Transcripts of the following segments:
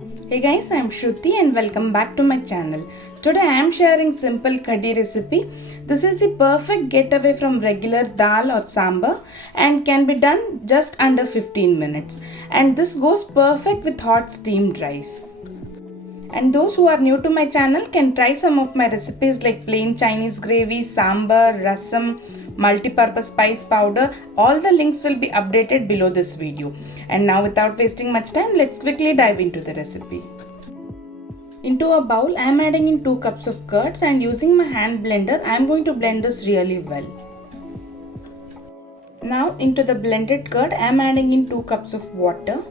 Hey guys, I'm Shruti and welcome back to my channel. Today I am sharing simple kadhi recipe. This is the perfect getaway from regular dal or sambar and can be done just under 15 minutes. And this goes perfect with hot steamed rice. And those who are new to my channel can try some of my recipes like plain Chinese gravy, sambar, rasam, multi-purpose spice powder. All the links will be updated below this video. And now without wasting much time, let's quickly dive into the recipe. Into a bowl, I am adding in 2 cups of curds and using my hand blender, I am going to blend this really well. Now into the blended curd, I am adding in 2 cups of water.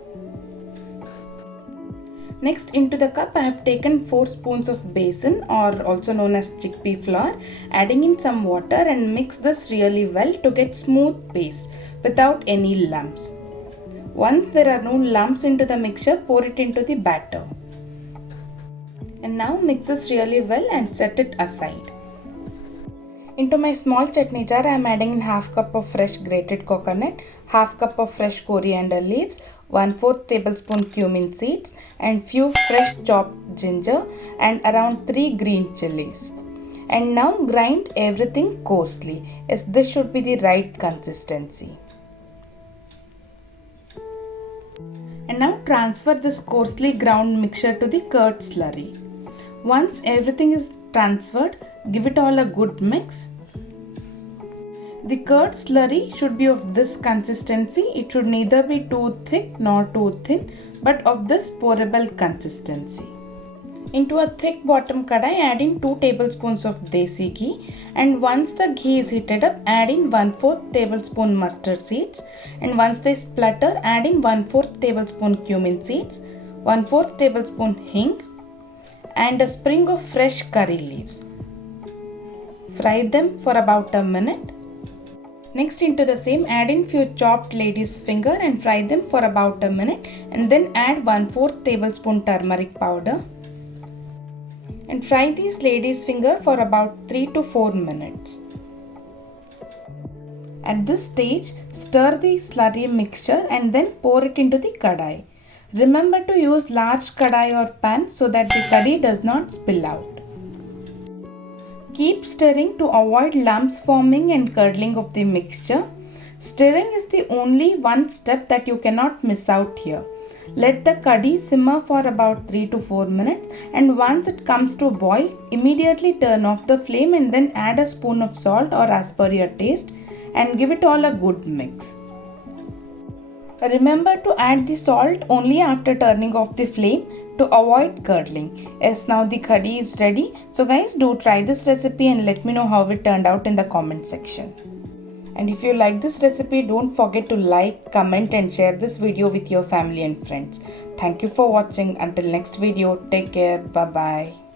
Next into the cup I have taken 4 spoons of besan or also known as chickpea flour, adding in some water and mix this really well to get smooth paste without any lumps. Once there are no lumps into the mixture, pour it into the batter. And now mix this really well and set it aside. Into my small chutney jar I am adding in half cup of fresh grated coconut, half cup of fresh coriander leaves, 1/4 tablespoon cumin seeds and few fresh chopped ginger and around 3 green chilies. And now grind everything coarsely, as this should be the right consistency. And now transfer this coarsely ground mixture to the curd slurry. Once everything is transferred, give it all a good mix. The curd slurry should be of this consistency. It should neither be too thick nor too thin, but of this pourable consistency. Into a thick bottom kadai, add in 2 tablespoons of desi ghee, and once the ghee is heated up, add in 1/4 tablespoon mustard seeds, and once they splutter, add in 1/4 tablespoon cumin seeds, 1/4 tablespoon hing, and a sprig of fresh curry leaves. Fry them for about a minute. Next into the same add in few chopped lady's finger and fry them for about a minute, and then add 1/4 tablespoon turmeric powder and fry these lady's finger for about 3 to 4 minutes. At this stage, stir the slurry mixture and then pour it into the kadai. Remember to use large kadai or pan so that the kadai does not spill out. Keep stirring to avoid lumps forming and curdling of the mixture. Stirring is the only one step that you cannot miss out here. Let the kadai simmer for about 3 to 4 minutes, and once it comes to a boil, immediately turn off the flame and then add a spoon of salt or as per your taste and give it all a good mix. Remember to add the salt only after turning off the flame to avoid curdling. Yes, now the kadai is ready. So guys, do try this recipe and let me know how it turned out in the comment section. And if you like this recipe, don't forget to like, comment and share this video with your family and friends. Thank you for watching. Until next video, take care. Bye bye.